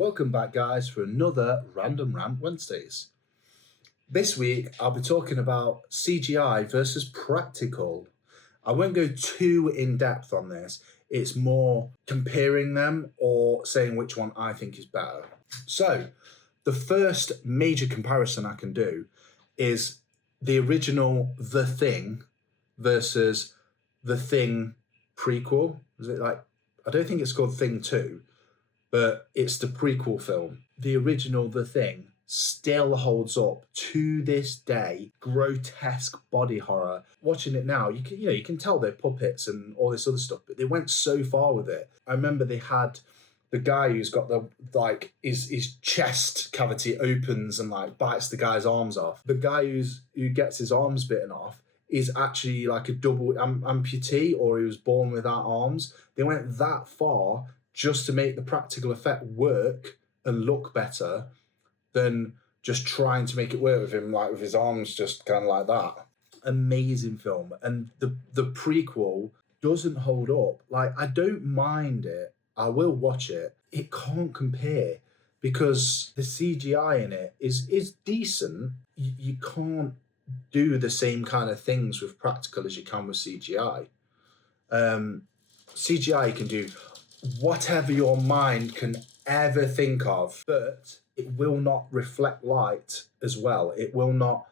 Welcome back, guys, for another Random Rant Wednesdays. This week, I'll be talking about CGI versus practical. I won't go too in depth on this. It's more comparing them or saying which one I think is better. So, the first major comparison I can do is the original The Thing versus The Thing prequel. Is it like, I don't think it's called Thing 2. But it's the prequel film. The original The Thing still holds up to this day. Grotesque body horror. Watching it now, you can tell they're puppets and all this other stuff, but they went so far with it. I remember they had the guy who's got his chest cavity opens and bites the guy's arms off. The guy who gets his arms bitten off is actually like a double amputee, or he was born without arms. They went that far just to make the practical effect work and look better than just trying to make it work with him, with his arms just kind of like that. Amazing film. And the prequel doesn't hold up. I don't mind it. I will watch it. It can't compare because the CGI in it is decent. You can't do the same kind of things with practical as you can with CGI. CGI can do whatever your mind can ever think of, but it will not reflect light as well. It will not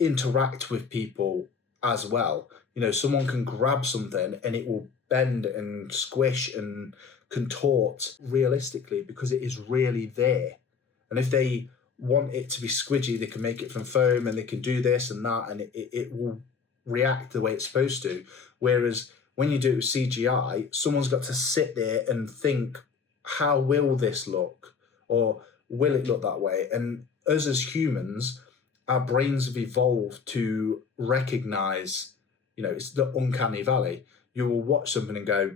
interact with people as well. Someone can grab something and it will bend and squish and contort realistically because it is really there. And if they want it to be squidgy, they can make it from foam and they can do this and that, and it will react the way it's supposed to. Whereas when you do it with CGI, someone's got to sit there and think, how will this look? Or will it look that way? And us as humans, our brains have evolved to recognize, it's the uncanny valley. You will watch something and go,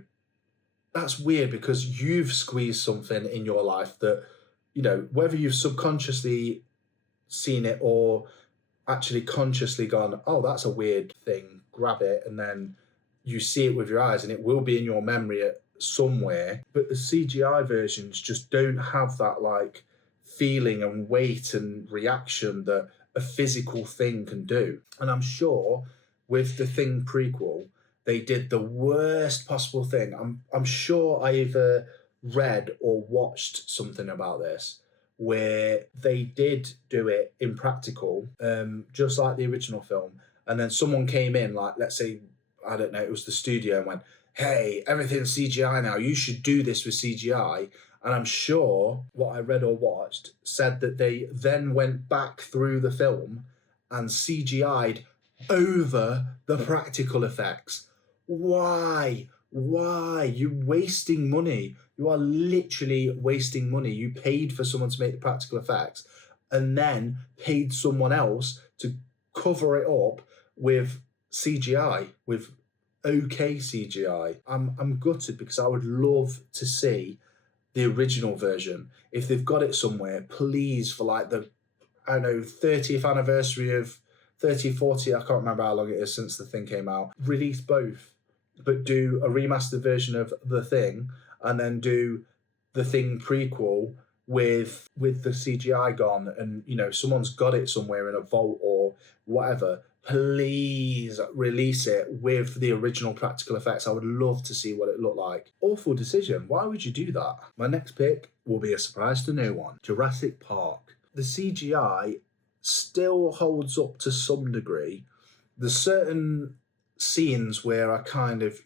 that's weird, because you've squeezed something in your life that, whether you've subconsciously seen it or actually consciously gone, oh, that's a weird thing, grab it, and then you see it with your eyes and it will be in your memory somewhere. But the CGI versions just don't have that feeling and weight and reaction that a physical thing can do. And I'm sure with the Thing prequel, they did the worst possible thing. I'm sure I either read or watched something about this where they did do it in practical, just like the original film. And then someone came in, let's say, I don't know, it was the studio, and went, hey, everything's CGI now, you should do this with CGI. And I'm sure what I read or watched said that they then went back through the film and CGI'd over the practical effects. Why? You're wasting money. You are literally wasting money. You paid for someone to make the practical effects and then paid someone else to cover it up with CGI, with okay CGI. I'm gutted because I would love to see the original version. If they've got it somewhere, please, for the 30th anniversary of 30, 40, I can't remember how long it is since the Thing came out, release both, but do a remastered version of The Thing and then do the Thing prequel with the CGI gone, and someone's got it somewhere in a vault or whatever. Please release it with the original practical effects. I would love to see what it looked like. Awful decision. Why would you do that? My next pick will be a surprise to no one. Jurassic Park. The CGI still holds up to some degree. There's certain scenes where I kind of,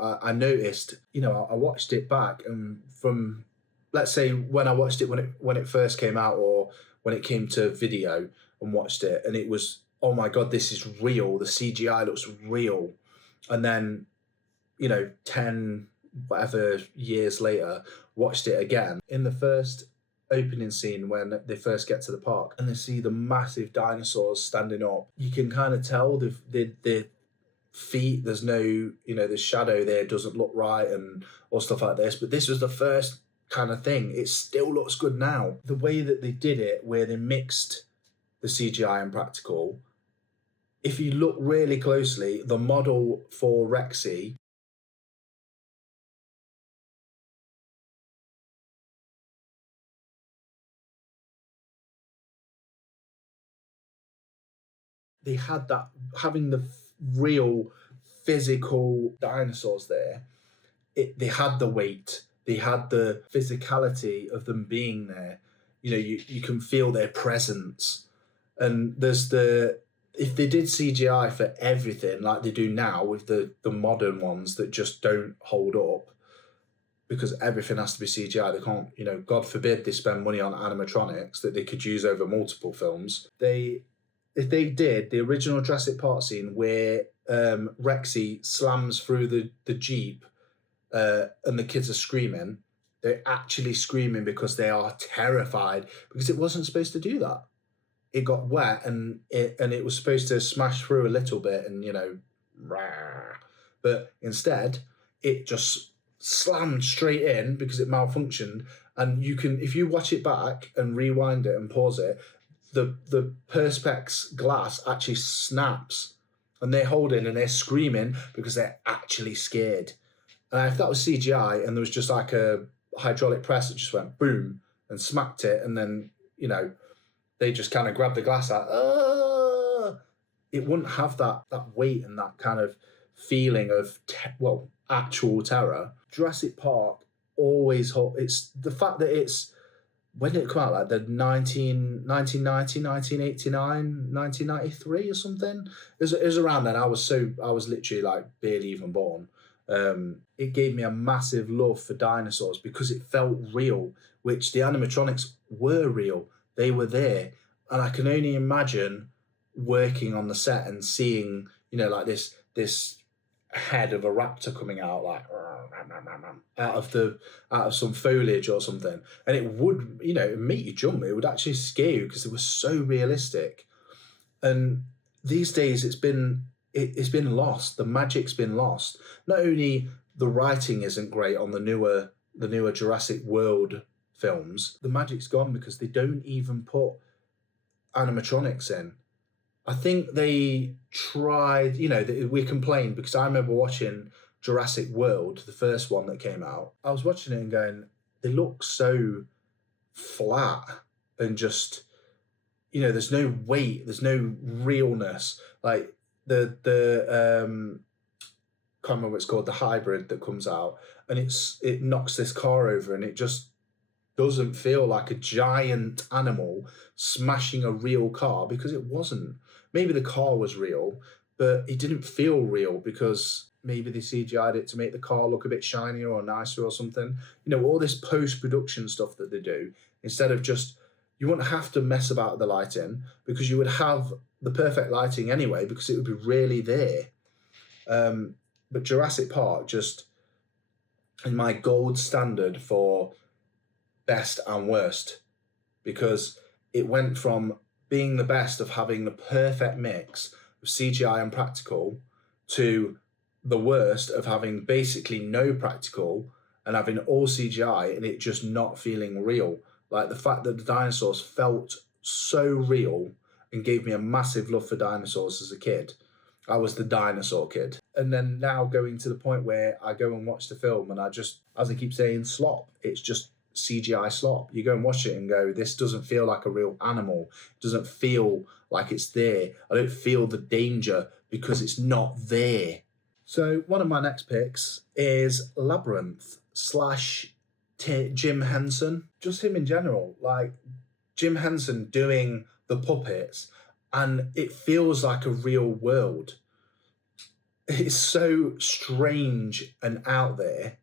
I noticed, I watched it back, and from, let's say, when I watched it when it first came out, or when it came to video and watched it, and it was, oh my God, this is real. The CGI looks real. And then, 10 whatever years later, watched it again. In the first opening scene when they first get to the park and they see the massive dinosaurs standing up, you can kind of tell the feet, there's no, the shadow there doesn't look right and all stuff like this. But this was the first kind of thing. It still looks good now. The way that they did it, where they mixed the CGI and practical, if you look really closely, the model for Rexy they had that, having the real physical dinosaurs there. They had the weight, they had the physicality of them being there. You can feel their presence. And there's the if they did CGI for everything like they do now with the modern ones that just don't hold up, because everything has to be CGI. They can't, God forbid they spend money on animatronics that they could use over multiple films. If they did the original Jurassic Park scene where Rexy slams through the Jeep and the kids are screaming, they're actually screaming because they are terrified, because it wasn't supposed to do that. It got wet and it was supposed to smash through a little bit and, rah. But instead it just slammed straight in because it malfunctioned. And you can, if you watch it back and rewind it and pause it, the Perspex glass actually snaps and they're holding and they're screaming because they're actually scared. And if that was CGI and there was just like a hydraulic press that just went boom and smacked it, and then, they just kind of grabbed the glass out, it wouldn't have that weight and that kind of feeling of, actual terror. Jurassic Park always it's the fact that it's, when did it come out, like the 1990, 1989, 1993 or something? It was around then. I was literally like barely even born. It gave me a massive love for dinosaurs because it felt real, which the animatronics were real. They were there. And I can only imagine working on the set and seeing, like this head of a raptor coming out, like out of some foliage or something, and it would, make you jump. It would actually scare you because it was so realistic. And these days it's been lost. The magic's been lost. Not only the writing isn't great on the newer Jurassic World films, the magic's gone because they don't even put animatronics in. I think they tried, we complained because I remember watching Jurassic World, the first one that came out. I was watching it and going, they look so flat and just, there's no weight, there's no realness. Like the can't remember what it's called, the hybrid that comes out, and it knocks this car over and it just doesn't feel like a giant animal smashing a real car, because it wasn't. Maybe the car was real, but it didn't feel real because maybe they CGI'd it to make the car look a bit shinier or nicer or something. All this post-production stuff that they do, instead of just, you wouldn't have to mess about with the lighting because you would have the perfect lighting anyway because it would be really there. But Jurassic Park just is my gold standard for best and worst, because it went from being the best of having the perfect mix of CGI and practical to the worst of having basically no practical and having all CGI and it just not feeling real. Like the fact that the dinosaurs felt so real and gave me a massive love for dinosaurs as a kid. I was the dinosaur kid. And then now going to the point where I go and watch the film and I just, as I keep saying, slop. It's just CGI slop. You go and watch it and go, this doesn't feel like a real animal. It doesn't feel like it's there. I don't feel the danger because it's not there. So one of my next picks is Labyrinth / Jim Henson. Just him in general. Like Jim Henson doing the puppets, and it feels like a real world. It's so strange and out there.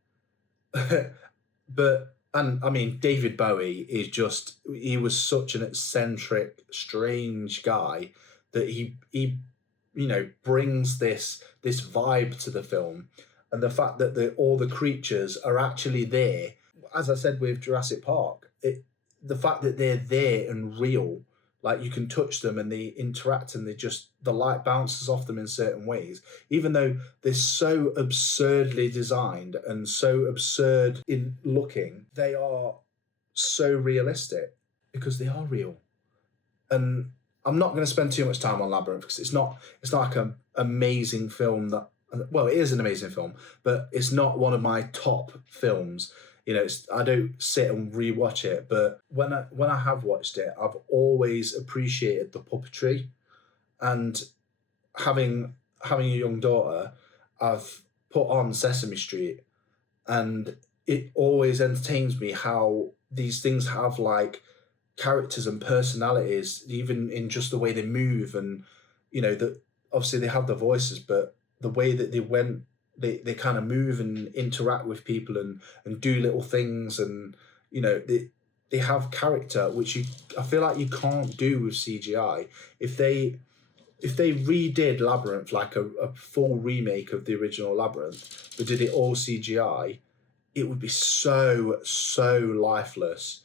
And I mean, David Bowie is he was such an eccentric, strange guy that he brings this vibe to the film. And the fact that all the creatures are actually there, as I said with Jurassic Park, the fact that they're there and real, like you can touch them and they interact and the light bounces off them in certain ways, even though they're so absurdly designed and so absurd in looking, they are so realistic because they are real. And I'm not going to spend too much time on Labyrinth because it's not like an amazing film that, well, it is an amazing film, but it's not one of my top films. I don't sit and rewatch it, but when I have watched it, I've always appreciated the puppetry. And having a young daughter, I've put on Sesame Street, and it always entertains me how these things have like characters and personalities, even in just the way they move, and that obviously they have the voices, but the way that they kind of move and interact with people and do little things, and they have character, which I feel like you can't do with CGI. If they redid Labyrinth, like a full remake of the original Labyrinth, but did it all CGI, it would be so lifeless,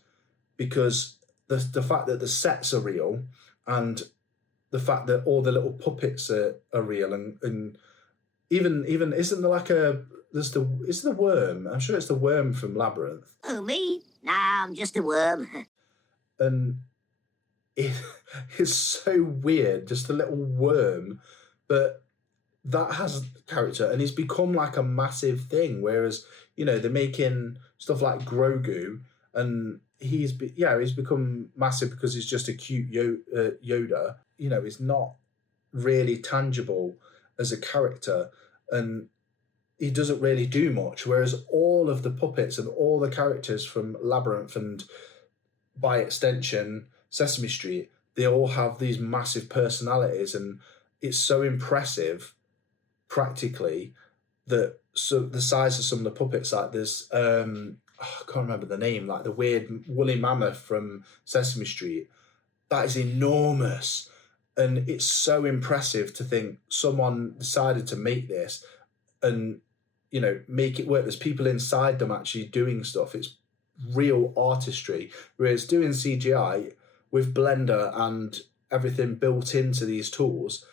because the fact that the sets are real, and the fact that all the little puppets are real, and even isn't there like is the worm? I'm sure it's the worm from Labyrinth. Oh, me? Nah, I'm just a worm. And it is so weird, just a little worm, but that has character, and it's become like a massive thing. Whereas they're making stuff like Grogu, and he's become massive because he's just a cute Yoda. It's not really tangible as a character, and he doesn't really do much. Whereas all of the puppets and all the characters from Labyrinth, and by extension Sesame Street, they all have these massive personalities, and it's so impressive practically that the size of some of the puppets, like there's I can't remember the name, like the weird woolly mammoth from Sesame Street, that is enormous. And it's so impressive to think someone decided to make this and make it work. There's people inside them actually doing stuff. It's real artistry. Whereas doing CGI with Blender and everything built into these tools,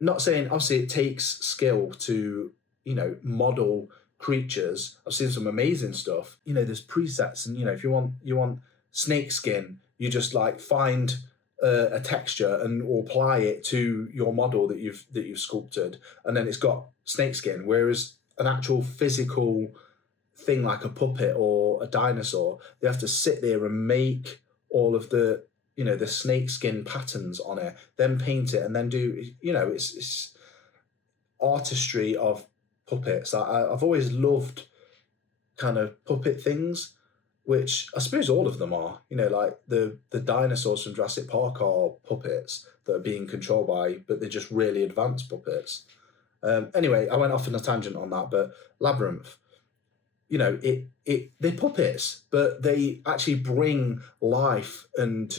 not saying obviously it takes skill to model creatures. I've seen some amazing stuff. There's presets, and if you want snake skin, you just like find a texture and apply it to your model that you've sculpted, and then it's got snake skin. Whereas an actual physical thing like a puppet or a dinosaur, they have to sit there and make all of the the snake skin patterns on it, then paint it, and then do it's artistry of puppets. I've always loved kind of puppet things, which I suppose all of them are. Like the dinosaurs from Jurassic Park are puppets that are being controlled by, but they're just really advanced puppets. Anyway, I went off on a tangent on that, but Labyrinth, they're puppets, but they actually bring life and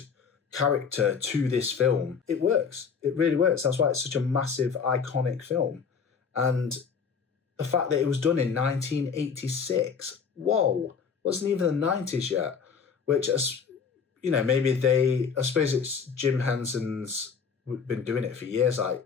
character to this film. It works. It really works. That's why it's such a massive, iconic film. And the fact that it was done in 1986, whoa, wasn't even the 90s yet, which, maybe I suppose it's Jim Henson's been doing it for years. Like,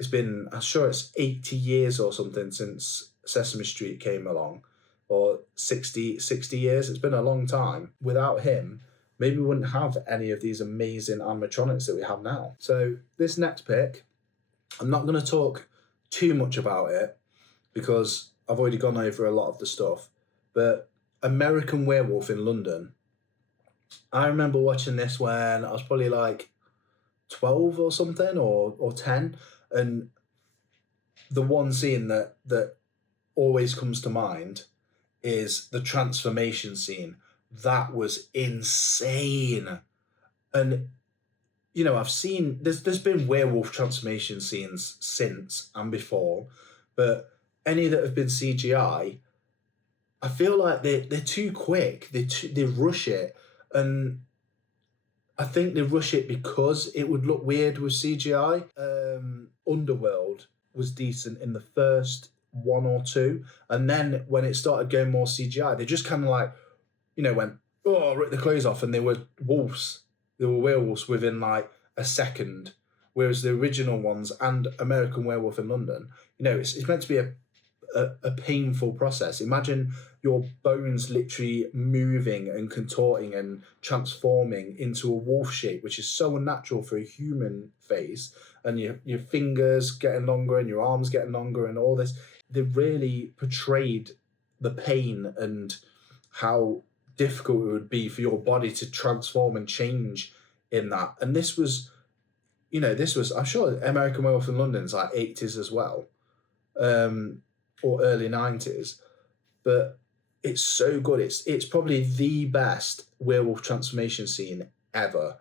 I'm sure it's 80 years or something since Sesame Street came along, or 60 years. It's been a long time. Without him, maybe we wouldn't have any of these amazing animatronics that we have now. So this next pick, I'm not going to talk too much about it because I've already gone over a lot of the stuff, but American Werewolf in London. I remember watching this when I was probably like 12 or something, or 10, and the one scene that always comes to mind is the transformation scene. That was insane. And I've seen there's been werewolf transformation scenes since and before, but any that have been CGI, I feel like they're too quick. They rush it, and I think they rush it because it would look weird with CGI. Underworld was decent in the first one or two, and then when it started going more CGI, they just kind of like, went, oh, rip the clothes off, and they were wolves. They were werewolves within like a second. Whereas the original ones and American Werewolf in London, it's meant to be a painful process. Imagine your bones literally moving and contorting and transforming into a wolf shape, which is so unnatural for a human face, and your fingers getting longer and your arms getting longer and all this. They really portrayed the pain and how difficult it would be for your body to transform and change in that. And this was, this was, I'm sure American Werewolf in London's like 80s as well, or early 90s, but it's so good. It's probably the best werewolf transformation scene ever.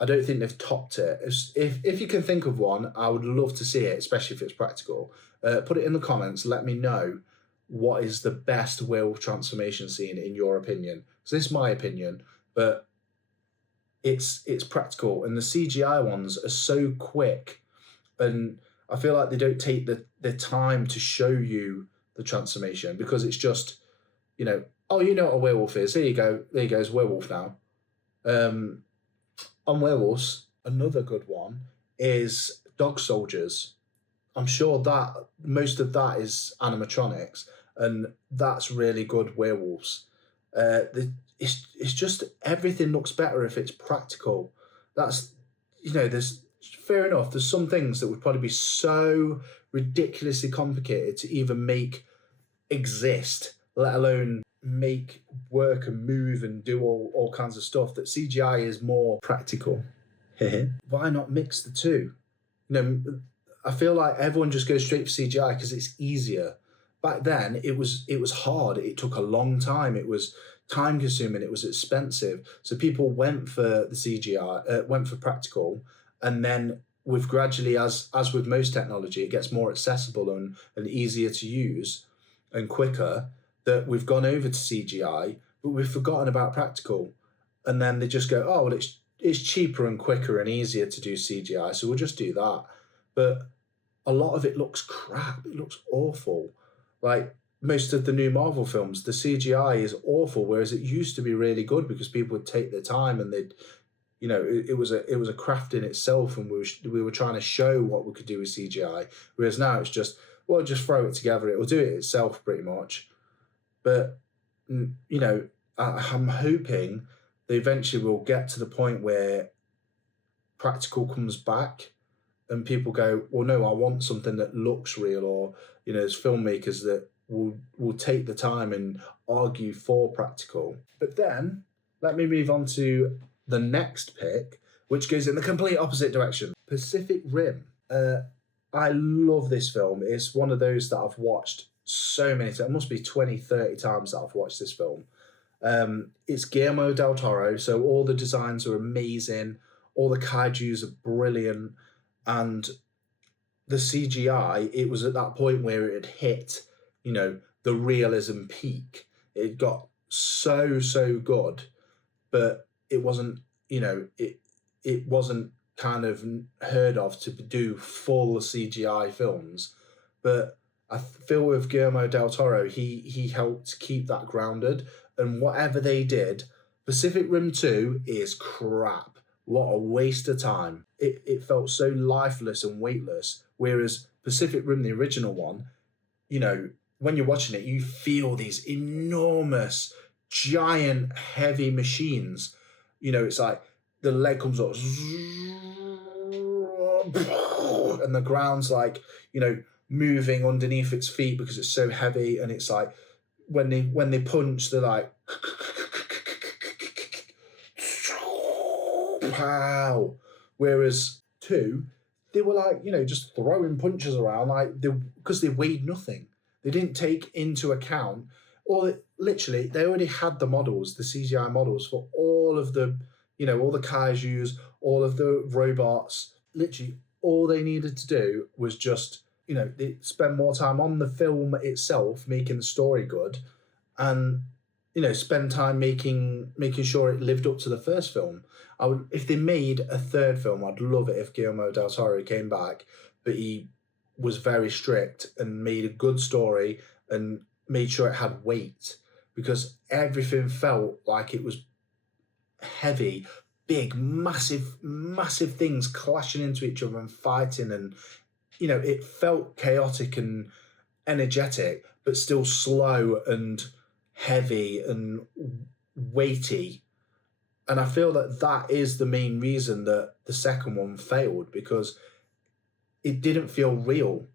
I don't think they've topped it. If you can think of one, I would love to see it, especially if it's practical. Put it in the comments. Let me know what is the best werewolf transformation scene in your opinion. So this is my opinion, but it's practical, and the CGI ones are so quick, and I feel like they don't take the time to show you the transformation, because it's just, oh, you know what a werewolf is. There you go. There you go. It's a werewolf now. On werewolves, another good one is Dog Soldiers. I'm sure that most of that is animatronics, and that's really good werewolves. It's just everything looks better if it's practical. That's there's fair enough. There's some things that would probably be so ridiculously complicated to even make exist, let alone make work and move and do all kinds of stuff, that CGI is more practical. Why not mix the two? I feel like everyone just goes straight for CGI because it's easier. Back then, it was hard. It took a long time. It was time consuming. It was expensive. So people went for the CGI, went for practical, and then with gradually, as with most technology, it gets more accessible and easier to use and quicker, that we've gone over to CGI, but we've forgotten about practical. And then they just go, oh, well, it's cheaper and quicker and easier to do CGI, so we'll just do that. But a lot of it looks crap. It looks awful. Like most of the new Marvel films, the CGI is awful, whereas it used to be really good because people would take their time and they'd, it was a craft in itself, and we were trying to show what we could do with CGI. Whereas now it's just, well, just throw it together. It will do it itself pretty much. But, I'm hoping they eventually will get to the point where practical comes back and people go, well, no, I want something that looks real, or, there's filmmakers that will take the time and argue for practical. But then let me move on to the next pick, which goes in the complete opposite direction. Pacific Rim. I love this film. It's one of those that I've watched so many times. It must be 20, 30 times that I've watched this film. It's Guillermo del Toro, so all the designs are amazing. All the kaijus are brilliant. And the CGI, it was at that point where it had hit, the realism peak. It got so good, but it wasn't, it wasn't kind of heard of to do full CGI films. But I feel with Guillermo del Toro, he helped keep that grounded. And whatever they did, Pacific Rim 2 is crap. What a waste of time. It felt so lifeless and weightless. Whereas Pacific Rim, the original one, when you're watching it, you feel these enormous, giant, heavy machines. It's like the leg comes up and the ground's like, moving underneath its feet because it's so heavy. And it's like when they punch, they're like, wow. Whereas 2, they were like, just throwing punches around, like because they weighed nothing. They didn't take into account, or literally they already had the models, the CGI models for all of the, all the kaijus, all of the robots. Literally all they needed to do was just, they spend more time on the film itself, making the story good, and spend time making sure it lived up to the first film. If they made a third film, I'd love it if Guillermo del Toro came back, but he was very strict and made a good story and made sure it had weight, because everything felt like it was heavy, big, massive things clashing into each other and fighting, and it felt chaotic and energetic, but still slow and heavy and weighty. And I feel that is the main reason that the second one failed, because it didn't feel real.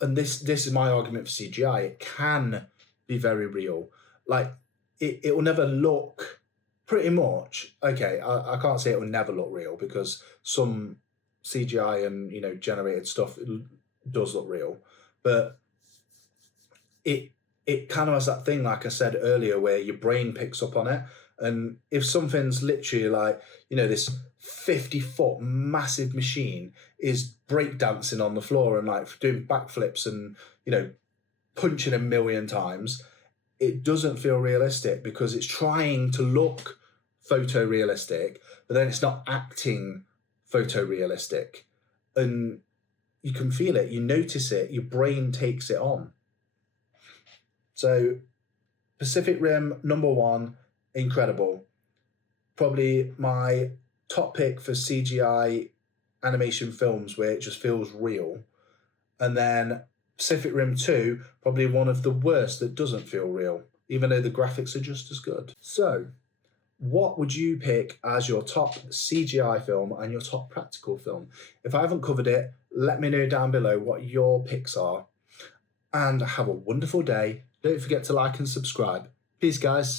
And this is my argument for CGI. It can be very real. Like, it will never look, pretty much, okay, I can't say it will never look real, because some CGI and generated stuff does look real, but it kind of has that thing, like I said earlier, where your brain picks up on it. And if something's literally like, this 50-foot massive machine is breakdancing on the floor and like doing backflips and, punching a million times, it doesn't feel realistic because it's trying to look photorealistic, but then it's not acting photorealistic. And you can feel it, you notice it, your brain takes it on. So Pacific Rim, number 1, incredible. Probably my top pick for CGI animation films where it just feels real. And then Pacific Rim 2, probably one of the worst that doesn't feel real, even though the graphics are just as good. So, what would you pick as your top CGI film and your top practical film? If I haven't covered it, let me know down below what your picks are. And have a wonderful day. Don't forget to like and subscribe. Peace, guys.